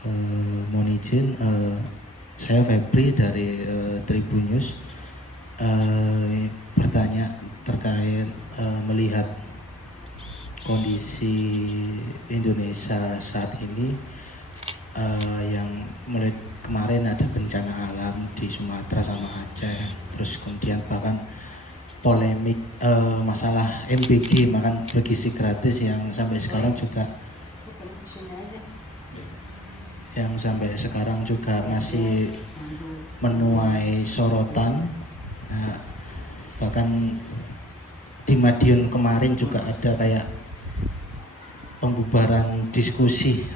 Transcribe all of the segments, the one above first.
Mohon izin, saya Febri dari Tribun News, bertanya terkait melihat kondisi Indonesia saat ini, yang mulai kemarin ada bencana alam di Sumatera sama Aceh, terus kemudian bahkan polemik masalah MBG, makan bergizi gratis, yang sampai sekarang juga masih menuai sorotan. Nah, bahkan di Madiun kemarin juga ada kayak pembubaran diskusi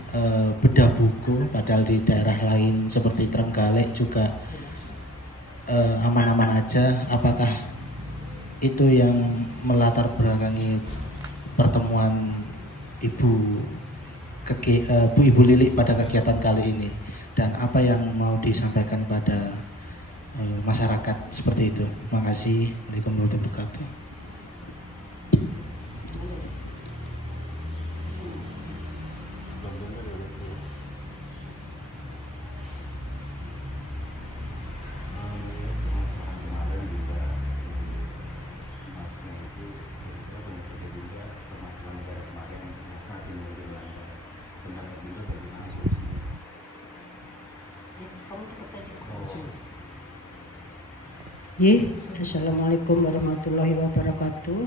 bedah buku, padahal di daerah lain seperti Trenggalek juga aman-aman aja. Apakah itu yang melatar belakangi pertemuan Ibu Lili pada kegiatan kali ini, dan apa yang mau disampaikan pada masyarakat seperti itu? Terima kasih. Assalamualaikum warahmatullahi wabarakatuh. Assalamualaikum warahmatullahi wabarakatuh.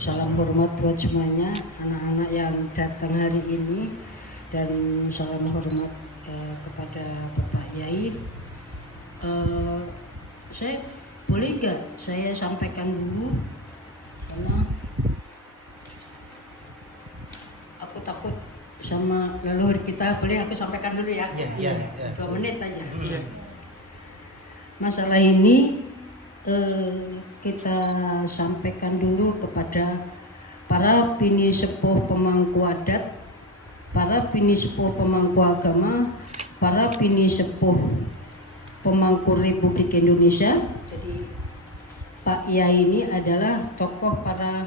Salam hormat buat semuanya anak-anak yang datang hari ini, dan salam hormat kepada Bapak Yai. Saya boleh nggak saya sampaikan dulu, karena aku takut sama leluhur kita. Boleh aku sampaikan dulu ya? 2 menit aja. Masalah ini kita sampaikan dulu kepada para bini sepuh pemangku adat, para bini sepuh pemangku agama, para bini sepuh pemangku Republik Indonesia. Jadi Pak Yai ini adalah tokoh para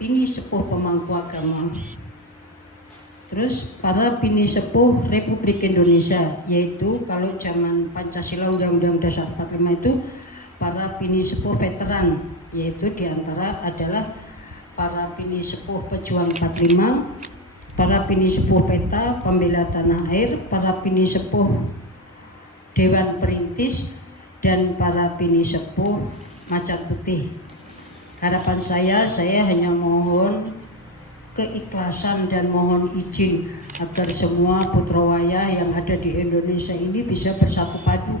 bini sepuh pemangku agama. Terus para bini sepuh Republik Indonesia, yaitu kalau zaman Pancasila Undang-Undang Dasar 45 itu para bini sepuh veteran, yaitu diantara adalah para bini sepuh pejuang 45, para bini sepuh PETA, pembela tanah air, para bini sepuh Dewan Perintis, dan para bini sepuh Macan Putih. Harapan saya hanya mohon keikhlasan dan mohon izin agar semua putra wayah yang ada di Indonesia ini bisa bersatu padu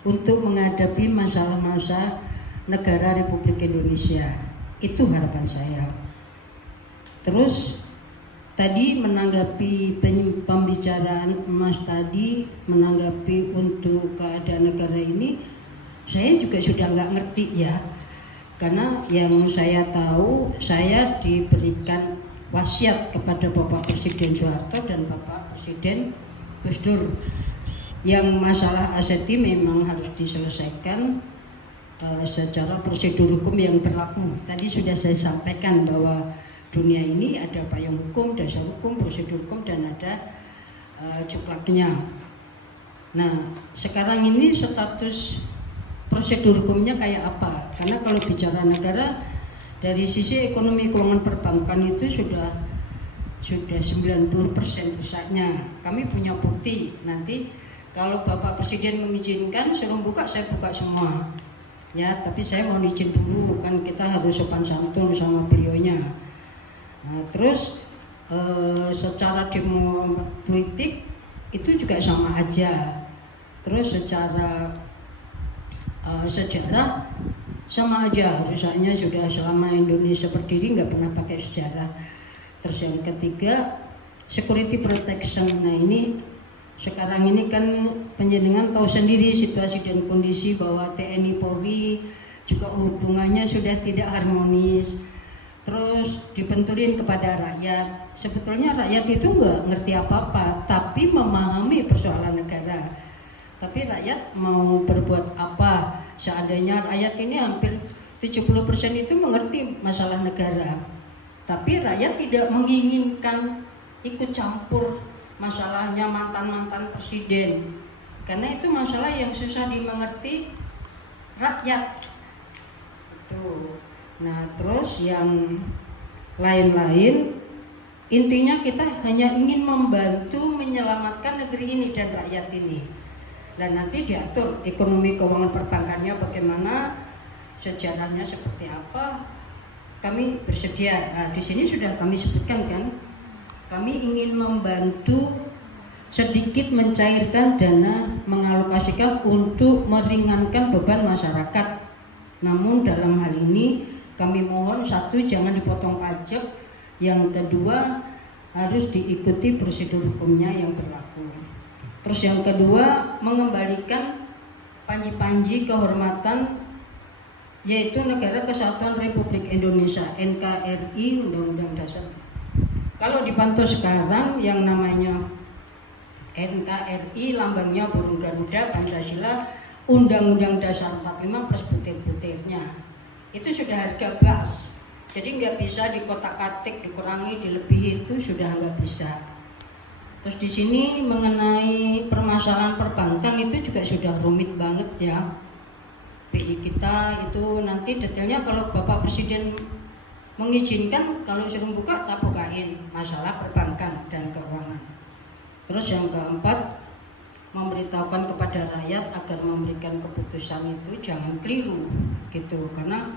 untuk menghadapi masalah-masalah negara Republik Indonesia. Itu harapan saya. Terus tadi menanggapi pembicaraan Mas tadi, menanggapi untuk keadaan negara ini, saya juga sudah nggak ngerti ya. Karena yang saya tahu, saya diberikan wasiat kepada Bapak Presiden Soeharto dan Bapak Presiden Gus Dur, yang masalah aseti memang harus diselesaikan secara prosedur hukum yang berlaku. Tadi sudah saya sampaikan bahwa dunia ini ada payung hukum, dasar hukum, prosedur hukum, dan ada cuplaknya. Nah, sekarang ini status prosedur hukumnya kayak apa? Karena kalau bicara negara, dari sisi ekonomi keuangan perbankan itu sudah 90% rusaknya. Kami punya bukti. Nanti kalau Bapak Presiden mengizinkan suruh buka, saya buka semua. Ya, tapi saya mohon izin dulu, kan kita harus sopan santun sama beliaunya. Nah, terus secara demo politik itu juga sama aja. Terus secara sejarah sama aja, rusaknya sudah selama Indonesia berdiri nggak pernah pakai sejarah. Terus yang ketiga, security protection. Nah ini sekarang ini kan panjenengan tahu sendiri situasi dan kondisi bahwa TNI Polri juga hubungannya sudah tidak harmonis. Terus dibenturin kepada rakyat. Sebetulnya rakyat itu nggak ngerti apa-apa, tapi memahami persoalan negara. Tapi rakyat mau berbuat apa? Seandainya rakyat ini hampir 70% itu mengerti masalah negara, tapi rakyat tidak menginginkan ikut campur masalahnya mantan-mantan presiden, karena itu masalah yang susah dimengerti rakyat itu. Nah terus yang lain-lain, intinya kita hanya ingin membantu menyelamatkan negeri ini dan rakyat ini. Dan nanti diatur ekonomi keuangan perbankannya bagaimana, sejarahnya seperti apa, kami bersedia. Nah, di sini sudah kami sebutkan kan, kami ingin membantu sedikit mencairkan dana, mengalokasikan untuk meringankan beban masyarakat. Namun dalam hal ini kami mohon, satu, jangan dipotong pajak, yang kedua harus diikuti prosedur hukumnya yang berlaku. Terus yang kedua, mengembalikan panji-panji kehormatan yaitu Negara Kesatuan Republik Indonesia, NKRI, Undang-Undang Dasar. Kalau dipantau sekarang yang namanya NKRI, lambangnya burung Garuda, Pancasila, Undang-Undang Dasar 45 plus butir-butirnya, itu sudah harga bas. Jadi nggak bisa dikotak-katik, dikurangi, dilebihi, itu sudah nggak bisa. Terus di sini mengenai permasalahan perbankan itu juga sudah rumit banget ya. BI kita itu nanti detailnya kalau Bapak Presiden mengizinkan, kalau suruh buka tak bukain, masalah perbankan dan keuangan. Terus yang keempat, memberitahukan kepada rakyat agar memberikan keputusan itu jangan keliru gitu, karena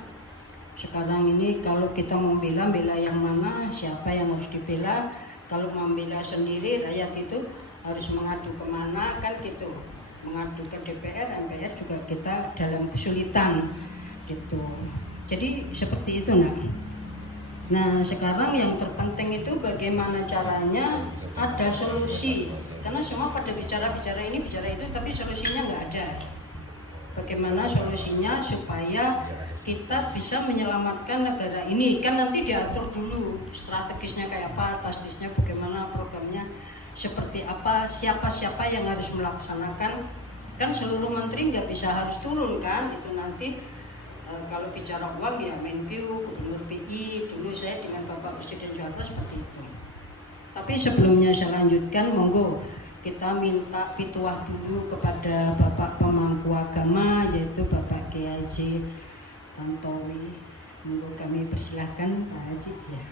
sekarang ini kalau kita membela yang mana, siapa yang harus dibela. Kalau membela sendiri, rakyat itu harus mengadu kemana kan gitu, mengadu ke DPR, MPR juga kita dalam kesulitan gitu. Jadi seperti itu nak. Nah sekarang yang terpenting itu bagaimana caranya ada solusi, karena semua pada bicara ini, bicara itu, tapi solusinya nggak ada. Bagaimana solusinya supaya kita bisa menyelamatkan negara ini, kan nanti diatur dulu strategisnya kayak apa, tasdisnya bagaimana, programnya seperti apa, siapa-siapa yang harus melaksanakan. Kan seluruh menteri nggak bisa harus turun kan, itu nanti kalau bicara uang ya Menkyu, Gubernur BI, dulu saya dengan Bapak Presiden Soeharto seperti itu. Tapi sebelumnya saya lanjutkan, monggo kita minta pituah dulu kepada Bapak Pemangku Agama, yaitu Bapak Kiai Haji Tantowi. Monggo kami persilahkan Pak Haji ya.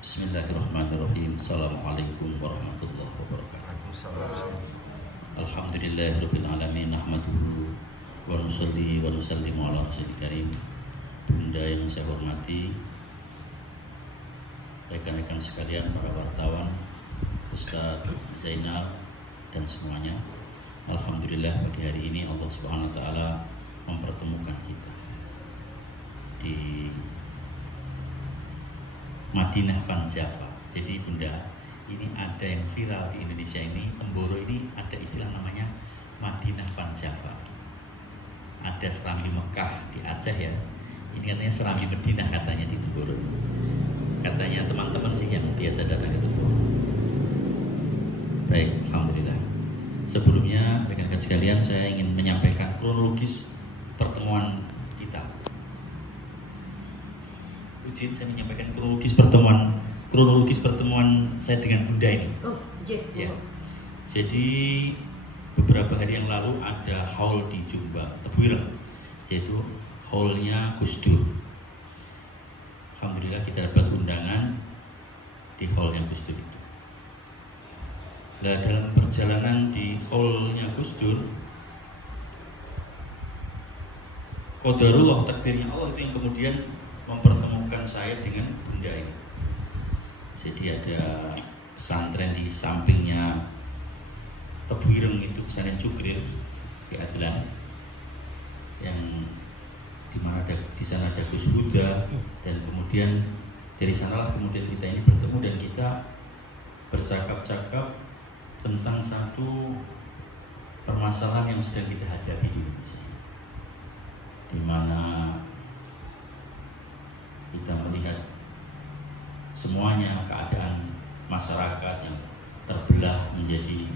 Bismillahirrahmanirrahim. Assalamualaikum warahmatullahi wabarakatuh. Alhamdulillahirabbil alamin, nahmaduhu wa nusalli wa nusallimu ala rasulil karim. Bunda yang saya hormati, rekan-rekan sekalian, para wartawan, Ustaz Zainal dan semuanya. Alhamdulillah pagi hari ini Allah Subhanahu wa taala mempertemukan kita di Madinah Van Java. Jadi Bunda, ini ada yang viral di Indonesia ini, Temboro ini ada istilah namanya Madinah Van Java. Ada Serambi Mekah di Aceh ya. Ini katanya Serambi Madinah katanya di Temboro. Katanya teman-teman sih yang biasa datang ke Temboro. Baik, alhamdulillah. Sebelumnya rekan-rekan sekalian, saya ingin menyampaikan kronologis pertemuan kita. Izin saya menyampaikan kronologis pertemuan saya dengan Bunda ini. Oh, ya. Jadi beberapa hari yang lalu ada haul di Jombang, Tebuireng, yaitu haulnya Gus Dur. Alhamdulillah kita dapat undangan di haulnya Gus Dur itu. Nah, dalam perjalanan di haulnya Gus Dur, qadarullah, takdirnya Allah itu yang kemudian mempertemukan saya dengan Bunda ini. Jadi ada pesantren di sampingnya Tebuireng itu, pesantren Cukril di Adlan, yang dimana di sana ada Gus Huda, dan kemudian dari sanalah kemudian kita ini bertemu dan kita bercakap-cakap tentang satu permasalahan yang sedang kita hadapi di Indonesia, di mana kita melihat semuanya keadaan masyarakat yang terbelah menjadi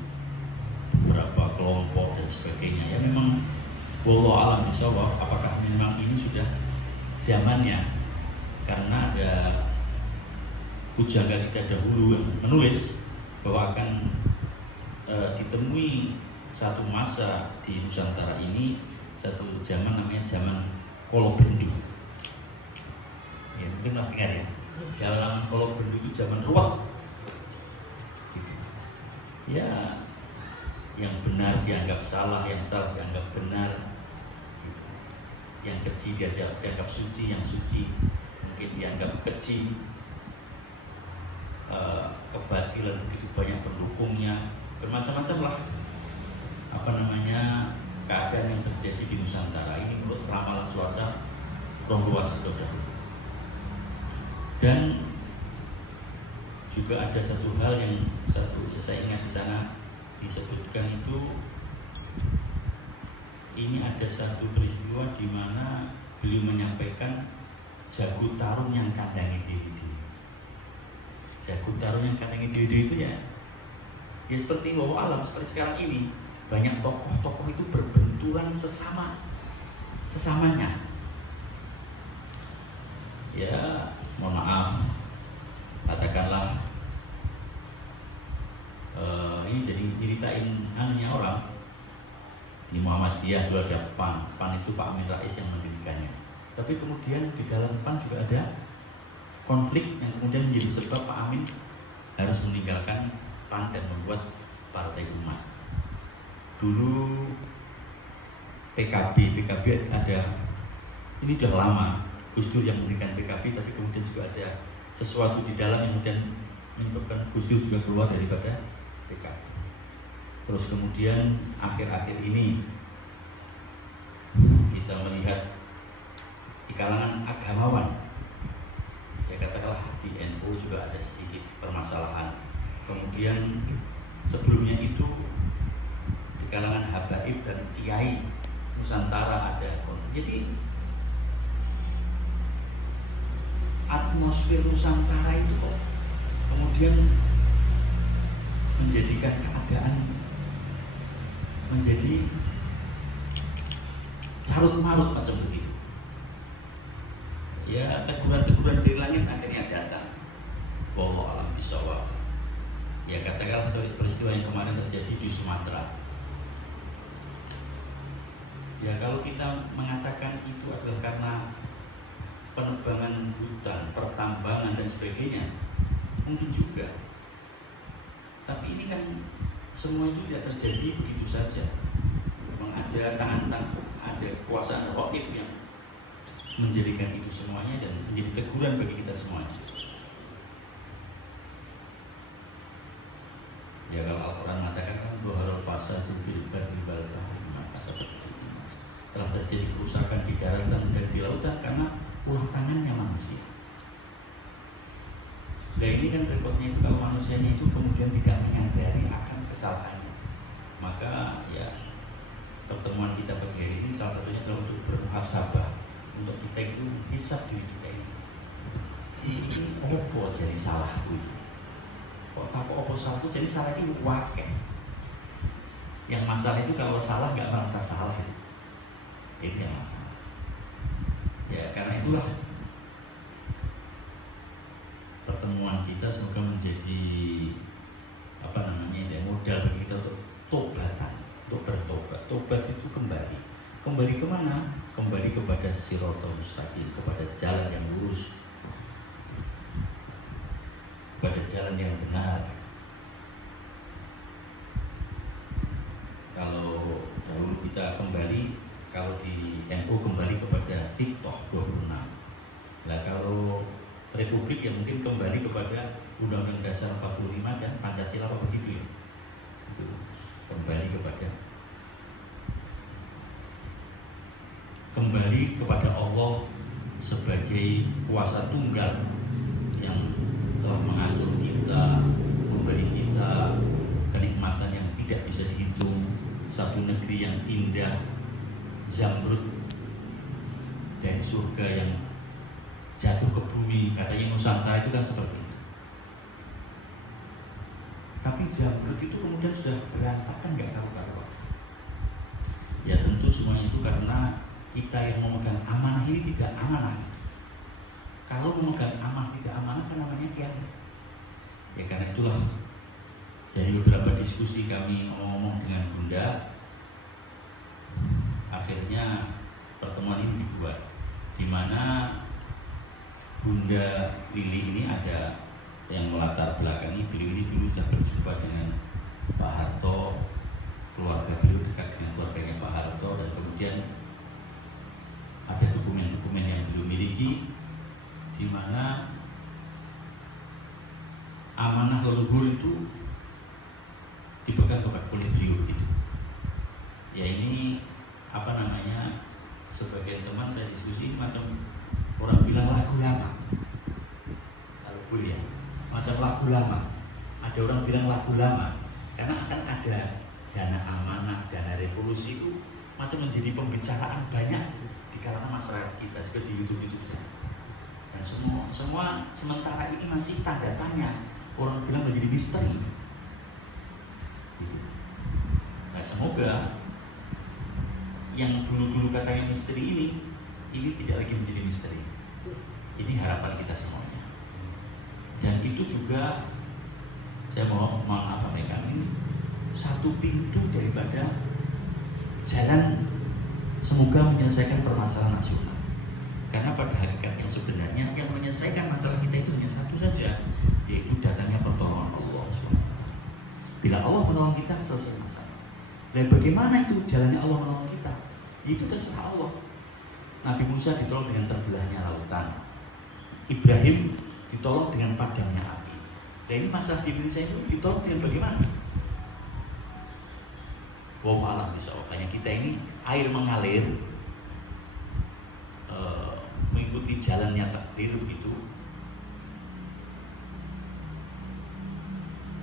beberapa kelompok dan sebagainya. Ya memang wallahu a'lam bishawab, apakah memang ini sudah zamannya, karena ada pujangga kita dahulu yang menulis bahwa akan ditemui satu masa di Nusantara ini, satu zaman namanya zaman Kolobendu. Ya, mungkin pernah dengar ya. Zaman Kolobendu itu zaman ruwet. Gitu. Ya, yang benar dianggap salah, yang salah dianggap benar. Gitu. Yang keji dianggap suci, yang suci mungkin dianggap keji. Kebatilan begitu banyak pendukungnya, bermacam-macam lah keadaan yang terjadi di Nusantara ini menurut ramalan cuaca Ronduwa Sedoda. Dan juga ada satu hal yang saya ingat di sana disebutkan itu, ini ada satu peristiwa di mana beliau menyampaikan jago tarung yang kandangi diri. Jago tarung yang kandangi diri itu ya seperti bahwa alam seperti sekarang ini, banyak tokoh-tokoh itu berbenturan sesamanya. Ya, mohon maaf, katakanlah ini jadi nyeritain anunya orang. Ini Muhammadiyah dulu ada PAN itu Pak Amin Rais yang mendirikannya. Tapi kemudian di dalam PAN juga ada konflik yang kemudian menjadi sebab Pak Amin harus meninggalkan PAN dan membuat Partai Umat. Dulu PKB ada, ini sudah lama Gus Dur yang mendirikan PKB, tapi kemudian juga ada sesuatu di dalam yang kemudian menyebabkan Gus Dur juga keluar daripada PKB. Terus kemudian akhir-akhir ini kita melihat di kalangan agamawan, ya katakanlah di NU juga ada sedikit permasalahan. Kemudian sebelumnya itu di kalangan habaib dan kiai Nusantara ada. Jadi atmosfer Nusantara itu kok kemudian menjadikan keadaan menjadi sarut-marut macam begitu. Ya, teguran-teguran dari langit akhirnya datang. Wallahu a'lam bishawab. Ya, katakanlah peristiwa yang kemarin terjadi di Sumatera. Ya, kalau kita mengatakan itu adalah karena penebangan hutan, pertambangan dan sebagainya, mungkin juga. Tapi ini kan semua itu tidak terjadi begitu saja. Memang ada tangan-tangan, ada kekuasaan rakyat yang menjadikan itu semuanya dan menjadi teguran bagi kita semuanya. Ya, kalau Al-Quran mengatakan kan dhaharul fasadu fil barri wal bahri bima kasabat aydin nas. Telah terjadi kerusakan di daratan dan di lautan karena ulah tangannya manusia. Nah, ini kan repotnya itu kalau manusianya itu kemudian tidak menyadari akan kesalahannya. Maka ya pertemuan kita pagi hari ini salah satunya adalah untuk bermuhasabah, untuk kita itu hisab diri kita ini. Ini opo jadi salahku. Kok tak opo salahku jadi salah itu wakil. Yang masalah itu kalau salah nggak merasa salah itu yang masalah. Ya karena itulah pertemuan kita semoga menjadi modal bagi kita untuk tobatan, untuk bertobat. Tobat itu kembali kemana? Kembali kepada siratal mustaqim, kepada jalan yang lurus, kepada jalan yang benar. Kalau dahulu kita kembali, kalau di NU kembali kepada TikTok 26. Nah kalau Republik ya mungkin kembali kepada Undang-Undang Dasar 45 dan Pancasila apa begitu ya. Itu kembali kepada Allah sebagai kuasa tunggal yang telah mengatur kita, memberi kita kenikmatan yang tidak bisa dihitung, satu negeri yang indah, zamrud dari surga yang jatuh ke bumi. Katanya Nusantara itu kan seperti itu. Tapi zamrud itu kemudian sudah berantakan, nggak karu-karuan. Ya tentu semuanya itu karena kita yang memegang amanah ini tidak amanah. Kalau memegang amanah tidak amanah kan namanya kiamat. Ya karena itulah Dari beberapa diskusi kami ngomong dengan Bunda, akhirnya pertemuan ini dibuat, di mana Bunda Lili ini ada yang melatar belakangi. Beliau ini dulu sudah berjumpa dengan Pak Harto, keluarga beliau dekat dengan keluarganya Pak Harto, dan kemudian ada dokumen-dokumen yang beliau miliki, di mana amanah leluhur itu dipegang oleh beliau gitu. Ya ini apa namanya, sebagian teman saya diskusi macam orang bilang lagu lama, kalau boleh ya, macam lagu lama. Ada orang bilang lagu lama karena akan ada dana amanah, dana revolusi itu macam menjadi pembicaraan banyak di kalangan masyarakat kita, juga di YouTube saya. Dan semua sementara ini masih tanda tanya, orang bilang menjadi misteri. Nah, semoga yang dulu-dulu katanya misteri ini tidak lagi menjadi misteri. Ini harapan kita semuanya. Dan itu juga saya mau mengabarkan ini satu pintu daripada jalan semoga menyelesaikan permasalahan nasional. Karena pada hakikatnya sebenarnya yang menyelesaikan masalah kita itu hanya satu saja, yaitu datangnya pertolongan Allah SWT. Bila Allah menolong kita, selesai masalah. Dan bagaimana itu jalannya Allah menolong kita? Itu terserah Allah. Nabi Musa ditolong dengan terbelahnya lautan, Ibrahim ditolong dengan padamnya api. Dan ini masalah di Indonesia itu ditolong dengan bagaimana? Wallahu a'lam bishawab. Hanya kita ini air mengalir, mengikuti jalannya takdir itu.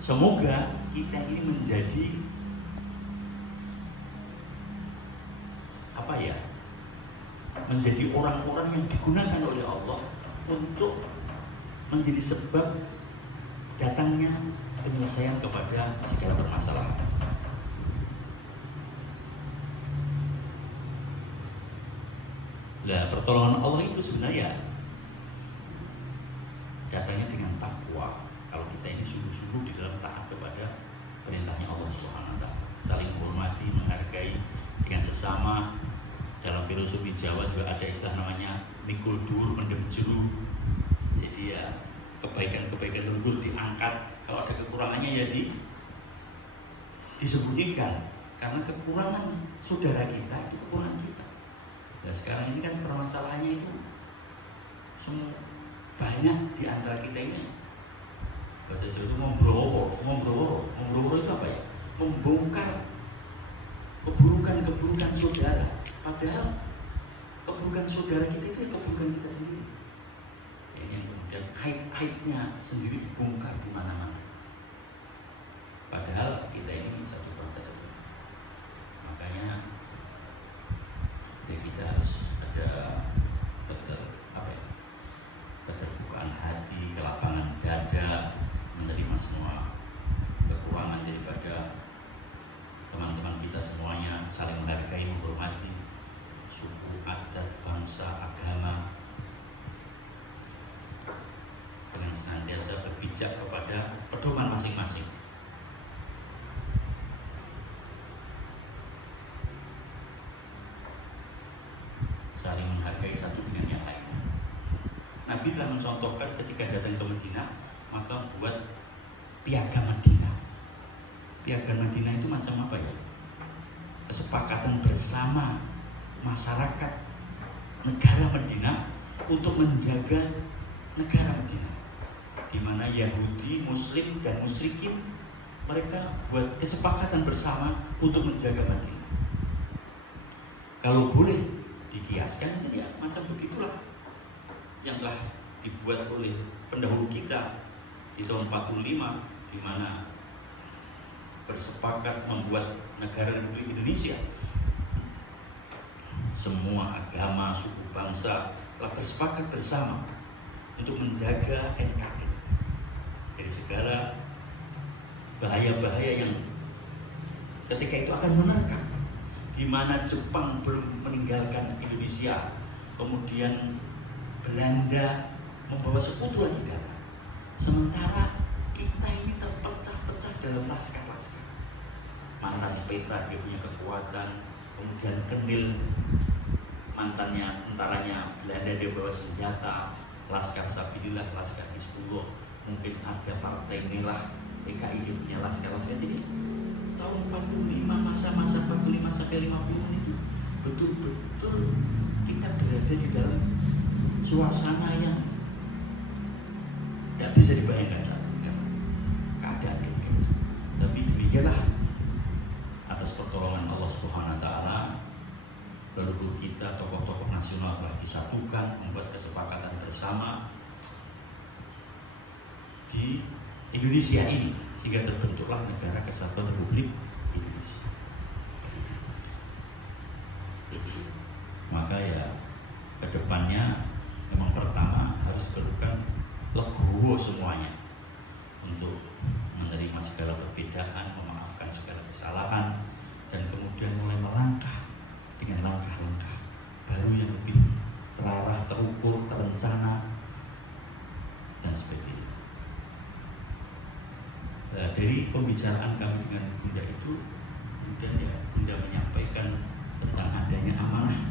Semoga kita ini menjadi apa ya? Menjadi orang-orang yang digunakan oleh Allah untuk menjadi sebab datangnya penyelesaian kepada segala permasalahan. Nah, pertolongan Allah itu sebenarnya datangnya dengan takwa. Kalau kita ini sungguh-sungguh di dalam taat kepada perintahnya Allah SWT, saling menghormati, menghargai dengan sesama. Dalam filosofi Jawa juga ada istilah namanya mikul dur mendem jeru. Jadi ya kebaikan-kebaikan leluhur diangkat, kalau ada kekurangannya ya disembunyikan. Karena kekurangan saudara kita itu kekurangan kita. Nah sekarang ini kan permasalahannya itu semua banyak di antara kita ini. Bahasa Jawa itu membroworo itu apa ya? Membongkar keburukan-keburukan saudara. Padahal keburukan saudara kita itu ya keburukan kita sendiri. Ini yang kemudian aib-aibnya sendiri dibongkar di mana-mana. Padahal kita ini satu bangsa satu. Makanya ya kita harus ada keterbukaan hati, kelapangan dada, menerima semua kekurangan daripada teman-teman kita semuanya, saling menghargai, menghormati suku, adat, bangsa, agama, dengan senantiasa berpijak kepada pedoman masing-masing. Saling menghargai satu dengan yang lainnya. Nabi telah mencontohkan ketika datang ke Madinah, maka buat piagam Madinah. Piagam Madinah itu macam apa ya? Kesepakatan bersama masyarakat negara Madinah untuk menjaga negara Madinah, di mana Yahudi, Muslim dan musyrikin mereka buat kesepakatan bersama untuk menjaga Madinah. Kalau boleh dikiaskan, ya macam begitulah yang telah dibuat oleh pendahulu kita di tahun 45, di mana bersepakat membuat negara Republik Indonesia. Semua agama, suku, bangsa telah bersepakat bersama untuk menjaga NKRI dari segala bahaya-bahaya yang ketika itu akan menerkam, di mana Jepang belum meninggalkan Indonesia, kemudian Belanda membawa sekutu lagi datang, sementara kita ini terpecah-pecah terpecah dalam laskar-laskar. Mantan peta dia punya kekuatan, kemudian Kenil mantannya tentaranya Belanda, dia bawa senjata, Laskar Sabilillah, Laskar Hizbullah, mungkin ada Partai Merah, PKI dia punya laskar-laskar. Jadi tahun 45, masa-masa 45 sampai 50 itu betul-betul kita berada di dalam suasana yang tidak bisa dibayangkan saat ini kan keadaan ketika itu. Tapi demikianlah atas pertolongan Allah Subhanahu wa taala, leluhur kita, tokoh-tokoh nasional telah disatukan, membuat kesepakatan bersama di Indonesia ini, sehingga terbentuklah Negara Kesatuan Republik Indonesia. Maka ya kedepannya memang pertama harus diperlukan legowo semuanya untuk menerima segala perbedaan, memaafkan segala kesalahan, dan kemudian mulai melangkah dengan langkah-langkah baru yang lebih terarah, terukur, terencana, dan sebagainya. Nah, dari pembicaraan kami dengan Bunda itu, kemudian ya Bunda menyampaikan tentang adanya amanah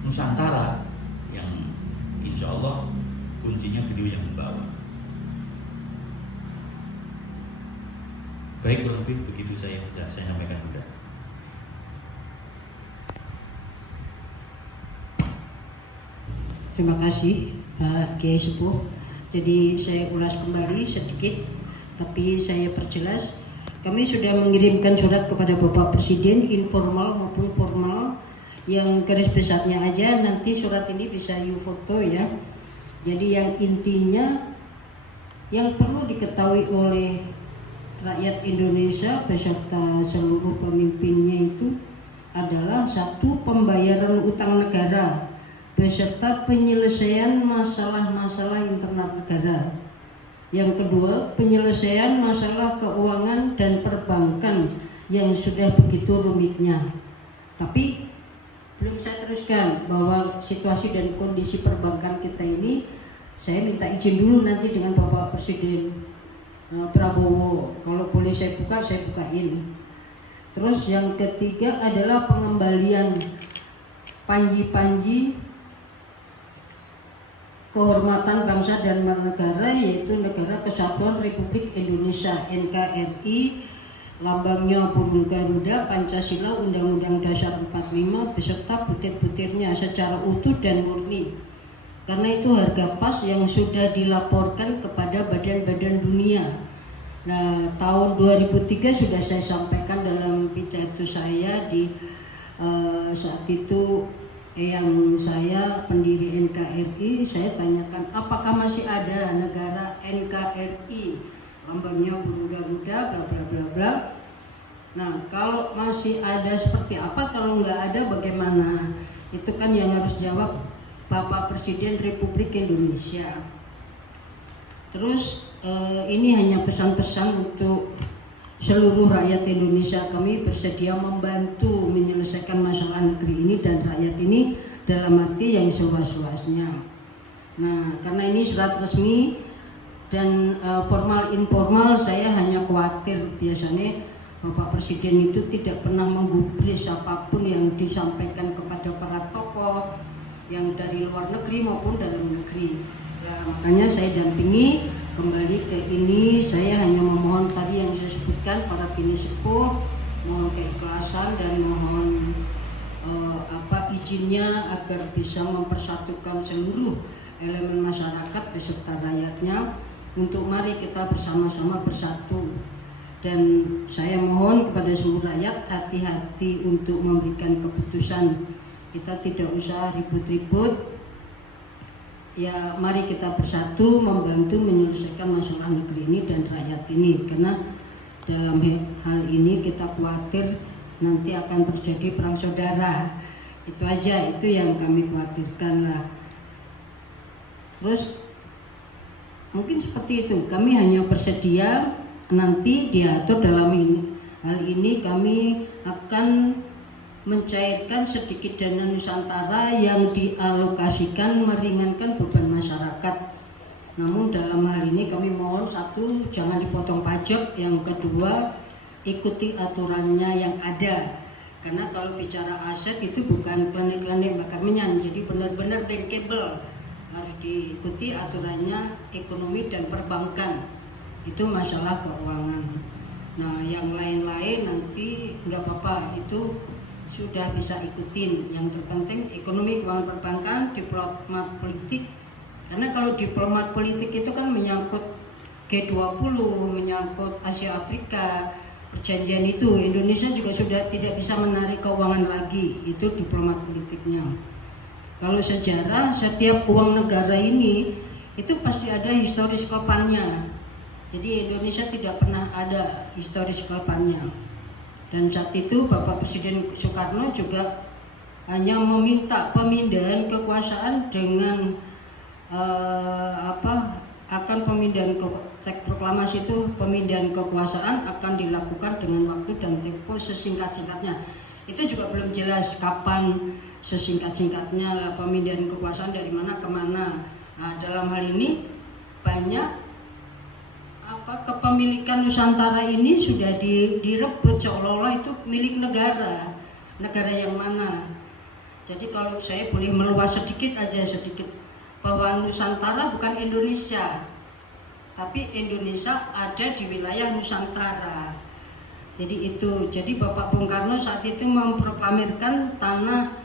Nusantara yang insya Allah kuncinya beliau yang membawa. Baik, lebih begitu saya sampaikan Bunda. Terima kasih Pak Kiai Sepuh. Jadi saya ulas kembali sedikit, tapi saya perjelas. Kami sudah mengirimkan surat kepada Bapak Presiden, informal maupun formal. Yang garis besarnya aja nanti surat ini bisa you foto ya. Jadi yang intinya yang perlu diketahui oleh rakyat Indonesia beserta seluruh pemimpinnya itu adalah satu, pembayaran utang negara beserta penyelesaian masalah-masalah internal negara. Yang kedua, penyelesaian masalah keuangan dan perbankan yang sudah begitu rumitnya. Tapi belum saya teruskan bahwa situasi dan kondisi perbankan kita ini, saya minta izin dulu nanti dengan Bapak Presiden Prabowo. Kalau boleh saya buka, saya bukain. Terus yang ketiga adalah pengembalian panji-panji kehormatan bangsa dan negara, yaitu Negara Kesatuan Republik Indonesia NKRI, lambangnya burung Garuda, Pancasila, Undang-Undang Dasar 45 beserta butir-butirnya secara utuh dan murni. Karena itu harga pas yang sudah dilaporkan kepada badan-badan dunia. Nah, tahun 2003 sudah saya sampaikan dalam pidato saya di saat itu yang saya pendiri NKRI, saya tanyakan apakah masih ada negara NKRI, lambangnya burung Garuda, bla bla bla bla. Nah, kalau masih ada seperti apa, kalau nggak ada bagaimana? Itu kan yang harus jawab Bapak Presiden Republik Indonesia. Terus ini hanya pesan-pesan untuk seluruh rakyat Indonesia. Kami bersedia membantu menyelesaikan masalah negeri ini dan rakyat ini dalam arti yang seluas-luasnya. Nah, karena ini surat resmi dan formal informal, saya hanya khawatir biasanya Bapak Presiden itu tidak pernah menggubris apapun yang disampaikan kepada para tokoh yang dari luar negeri maupun dalam negeri. Ya, makanya saya dampingi kembali ke ini. Saya hanya memohon tadi yang saya sebutkan, para bini sepuh, mohon keikhlasan dan mohon izinnya agar bisa mempersatukan seluruh elemen masyarakat beserta rakyatnya untuk mari kita bersama-sama bersatu. Dan saya mohon kepada seluruh rakyat hati-hati untuk memberikan keputusan. Kita tidak usah ribut-ribut. Ya, mari kita bersatu membantu menyelesaikan masalah negeri ini dan rakyat ini. Karena dalam hal ini kita khawatir nanti akan terjadi perang saudara. Itu aja, itu yang kami khawatirkan lah. Terus mungkin seperti itu. Kami hanya bersedia nanti diatur dalam hal ini kami akan mencairkan sedikit dana Nusantara yang dialokasikan meringankan beban masyarakat Namun dalam hal ini kami mohon, satu, jangan dipotong pajak, yang kedua, ikuti aturannya yang ada. Karena kalau bicara aset itu bukan klinik-klinik bakar minyak, jadi benar-benar bankable. Harus diikuti aturannya ekonomi dan perbankan. Itu masalah keuangan. Nah, yang lain-lain nanti nggak apa-apa, itu sudah bisa ikutin. Yang terpenting ekonomi, keuangan, perbankan, diplomat politik. Karena kalau diplomat politik itu kan menyangkut G20, menyangkut Asia Afrika, perjanjian itu. Indonesia juga sudah tidak bisa menarik keuangan lagi, itu diplomat politiknya. Kalau sejarah, setiap uang negara ini itu pasti ada historical fund-nya. Jadi Indonesia tidak pernah ada historical fund-nya. Dan saat itu Bapak Presiden Soekarno juga hanya meminta pemindahan kekuasaan dengan akan pemindahan teks proklamasi itu, pemindahan kekuasaan akan dilakukan dengan waktu dan tempo sesingkat-singkatnya. Itu juga belum jelas kapan sesingkat-singkatnya lah pemindahan kekuasaan dari mana ke mana. Nah, dalam hal ini banyak kepemilikan Nusantara ini sudah direbut seolah-olah itu milik negara. Negara yang mana? Jadi kalau saya boleh meluas sedikit, bahwa Nusantara bukan Indonesia, tapi Indonesia ada di wilayah Nusantara. Jadi itu, jadi Bapak Bung Karno saat itu memproklamirkan tanah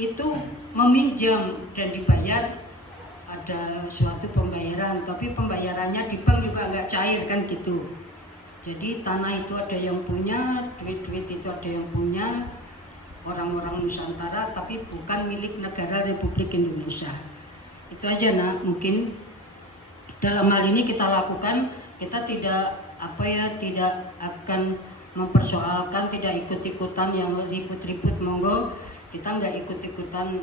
itu meminjam dan dibayar, ada suatu pembayaran, tapi pembayarannya di bank juga nggak cair kan gitu. Jadi tanah itu ada yang punya, duit-duit itu ada yang punya orang-orang Nusantara, tapi bukan milik negara Republik Indonesia. Itu aja nak, mungkin dalam hal ini kita lakukan, kita tidak tidak akan mempersoalkan, tidak ikut-ikutan yang ribut-ribut, monggo kita nggak ikut-ikutan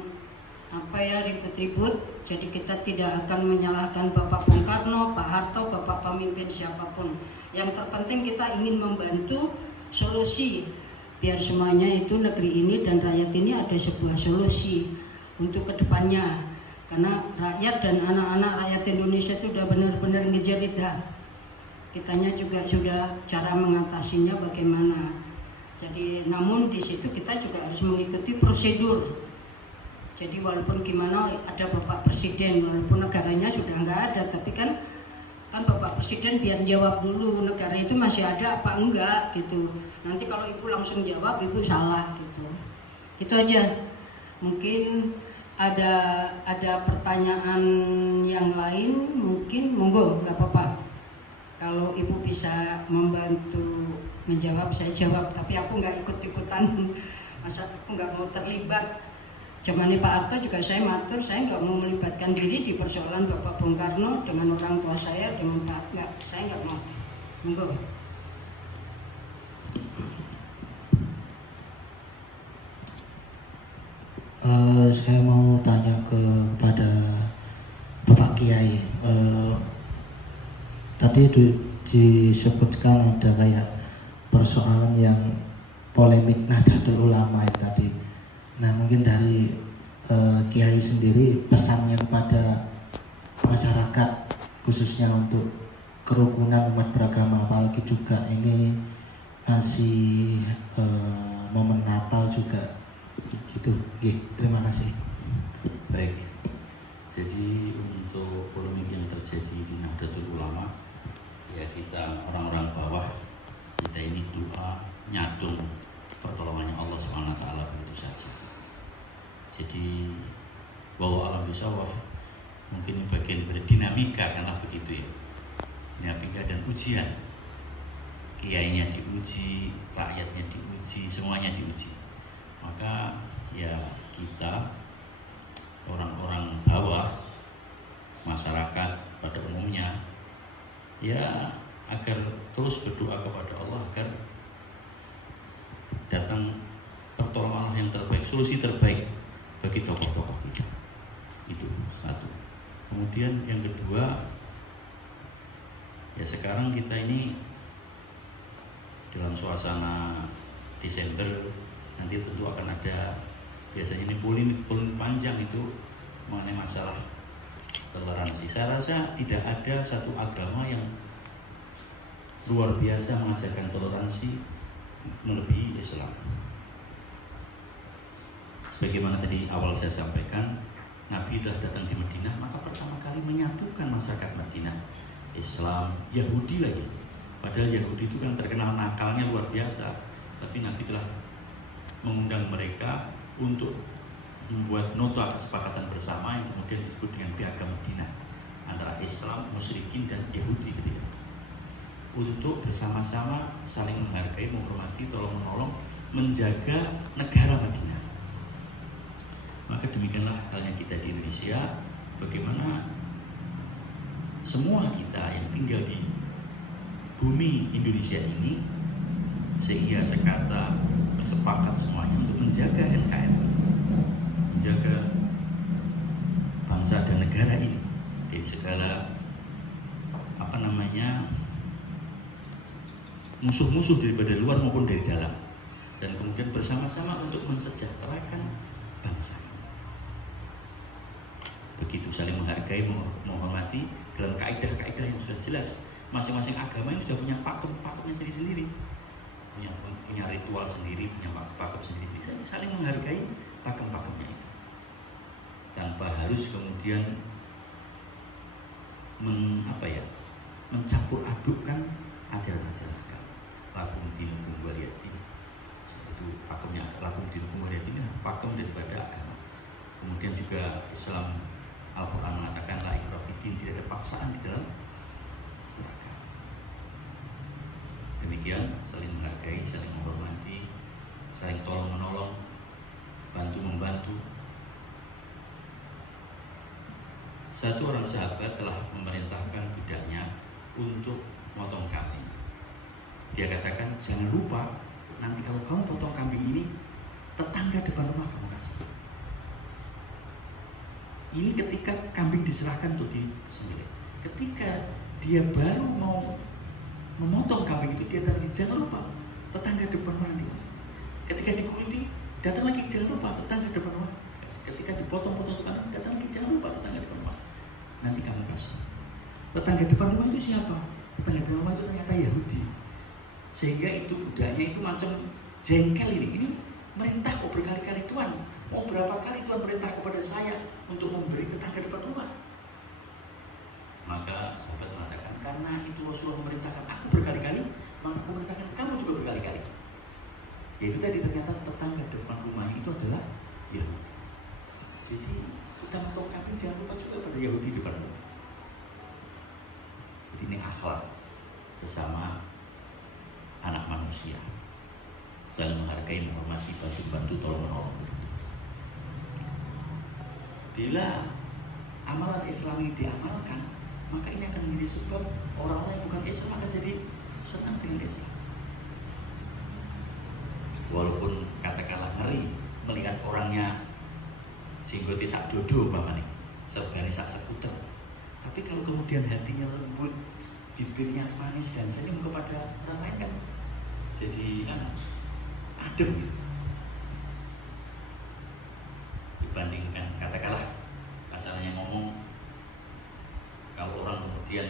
ribut-ribut. Jadi kita tidak akan menyalahkan Bapak Bung Karno, Pak Harto, Bapak pemimpin siapapun. Yang terpenting kita ingin membantu solusi biar semuanya itu negeri ini dan rakyat ini ada sebuah solusi untuk kedepannya. Karena rakyat dan anak-anak rakyat Indonesia itu sudah benar-benar ngejerit dah. Kitanya juga sudah cara mengatasinya bagaimana. Jadi namun di situ kita juga harus mengikuti prosedur. Jadi walaupun gimana ada Bapak Presiden, walaupun negaranya sudah nggak ada, tapi kan Bapak Presiden biar jawab dulu negara itu masih ada apa enggak gitu. Nanti kalau Ibu langsung jawab, Ibu salah gitu. Itu aja. Mungkin ada pertanyaan yang lain, mungkin monggo, nggak apa-apa. Kalau Ibu bisa membantu menjawab, saya jawab. Tapi aku nggak ikut-ikutan, masa aku nggak mau terlibat. Zamane Pak Harto juga saya matur, saya nggak mau melibatkan diri di persoalan Bapak Bung Karno dengan orang tua saya, dengan Pak, nggak, saya nggak mau. Monggo. Saya mau tanya kepada Bapak Kiai. Tadi disebutkan ada kayak persoalan yang polemik Nahdlatul Ulama tadi. Nah, mungkin dari Kiai sendiri pesannya kepada masyarakat, khususnya untuk kerukunan umat beragama, apalagi juga ini masih momen Natal juga. Gitu, terima kasih. Baik, jadi untuk polemik yang terjadi di Nahdlatul Ulama, ya kita orang-orang bawah, kita ini doa nyadung pertolongannya Allah SWT begitu saja. Jadi bahwa alam bisawaf mungkin bagian dari dinamika karena begitu ya, dinamika dan ujian. Kiainya diuji, rakyatnya diuji, semuanya diuji. Maka ya kita orang-orang bawah, masyarakat pada umumnya ya agar terus berdoa kepada Allah agar datang pertolongan yang terbaik, solusi terbaik bagi tokoh-tokoh kita. Itu satu. Kemudian yang kedua, ya sekarang kita ini dalam suasana Desember, nanti tentu akan ada biasanya ini polemik panjang itu mengenai masalah toleransi. Saya rasa tidak ada satu agama yang luar biasa mengajarkan toleransi melebihi Islam. Sebagaimana tadi awal saya sampaikan, Nabi telah datang di Madinah, maka pertama kali menyatukan masyarakat Madinah, Islam, Yahudi lagi. Padahal Yahudi itu kan terkenal nakalnya luar biasa, tapi Nabi telah mengundang mereka untuk membuat nota kesepakatan bersama yang kemudian disebut dengan Piagam Madinah antara Islam, musyrikin dan Yahudi ketika untuk bersama-sama saling menghargai, menghormati, tolong menolong, menjaga negara Madinah. Maka demikianlah halnya kita di Indonesia, bagaimana semua kita yang tinggal di bumi Indonesia ini sehingga sekata bersepakat semuanya untuk menjaga NKRI, menjaga bangsa dan negara ini dari segala musuh-musuh daripada luar maupun dari dalam, dan kemudian bersama-sama untuk mensejahterakan bangsa. Begitu saling menghargai, menghormati dalam kaidah-kaidah yang sudah jelas. Masing-masing agama ini sudah punya pakem-pakemnya sendiri-sendiri, punya ritual sendiri, punya pakem sendiri-sendiri. Saling menghargai pakem-pakemnya itu, tanpa harus kemudian mencampur adukkan ajaran-ajaran agama. Lakum dinukum waliyadin, itu pakemnya lakum dinukum waliyadin, pakem daripada agama. Kemudian juga Islam, Al-Quran mengatakan la ikraha fiddin, tidak ada paksaan di dalam beragama. Demikian, saling menghargai, saling menghormati, saling tolong menolong, bantu membantu. Satu orang sahabat telah memerintahkan budaknya untuk memotong kambing. Dia katakan, jangan lupa nanti kalau kamu potong kambing ini, tetangga depan rumah kamu kasih. Ini ketika kambing diserahkan untuk disembelih. Ketika dia baru mau memotong kambing itu, dia tadi jangan lupa tetangga depan rumah ini. Ketika dikuliti, datang lagi jangan lupa tetangga depan rumah. Ketika dipotong-potong kambing, datang lagi jangan lupa tetangga depan rumah. Nanti kamu kasih. Tetangga depan rumah itu siapa? Tetangga depan rumah itu ternyata Yahudi. Sehingga itu budaknya itu macam jengkel ini. Ini merintah kok berkali-kali Tuhan. Mau berapa kali Tuhan perintah kepada saya untuk memberi tetangga depan rumah? Maka sahabat mengatakan, karena itu Rasulullah memerintahkan aku berkali-kali, maka aku memerintahkan kamu juga berkali-kali. Yaitu tadi ternyata tetangga depan rumah itu adalah Yahudi. Jadi kita potong kambing jangan lupa juga pada Yahudi depan rumah. Jadi ini akhlak sesama anak manusia, saling menghargai, menghormati, bantu-bantu, tolong menolong. Bila amalan Islam ini diamalkan, maka ini akan menjadi sebab orang-orang yang bukan Islam akan jadi senang dengan Islam. Walaupun katakanlah ngeri melihat orangnya singgote sak dodo umpamane, sebagainya sak sekuter. Tapi kalau kemudian hatinya lembut, bibirnya manis dan senyum kepada orang lain kan jadi adem gitu. Dibandingkan katakanlah asalnya ngomong, kalau orang kemudian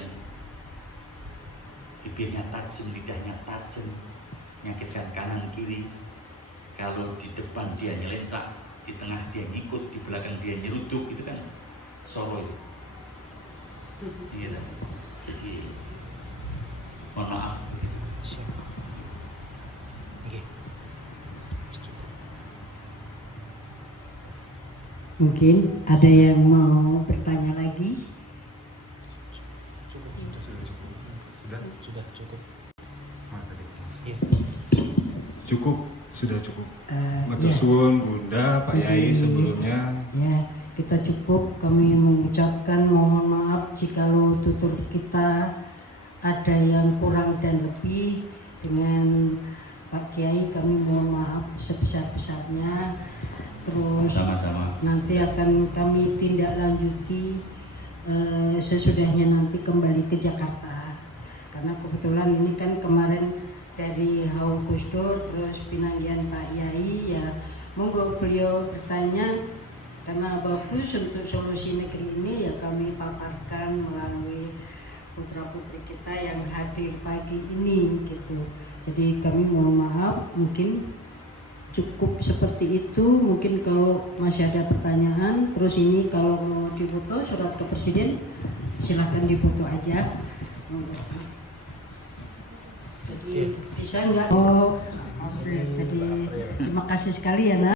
bibirnya tajam, lidahnya tajam, menyakitkan kanan kiri, kalau di depan dia nyeletak, di tengah dia ngikut, di belakang dia nyeruduk, itu kan soro itu. Iya, jadi mohon maaf. Mungkin ada yang mau bertanya lagi? Sudah cukup. Iya. Sudah cukup. Matur Ya. suwun Bunda, Pak Yai sebelumnya. Ya, kita cukup. Kami mengucapkan mohon maaf jikalau tutur kita ada yang kurang dan lebih. Dengan Pak Kiai kami mohon maaf sebesar-besarnya. Terus Sama-sama. nanti akan kami tindak lanjuti sesudahnya nanti kembali ke Jakarta, karena kebetulan ini kan kemarin dari Haul Gusdur terus pinanggihan Pak Yai, ya monggo beliau bertanya Karena bagus untuk solusi negeri ini ya kami paparkan melalui putra-putri kita yang hadir pagi ini gitu. Jadi kami mohon maaf, mungkin cukup seperti itu. Mungkin kalau masih ada pertanyaan, terus ini kalau mau difoto surat ke presiden silahkan difoto aja. Jadi bisa nggak? Oh, oke. Jadi terima kasih sekali ya Nak.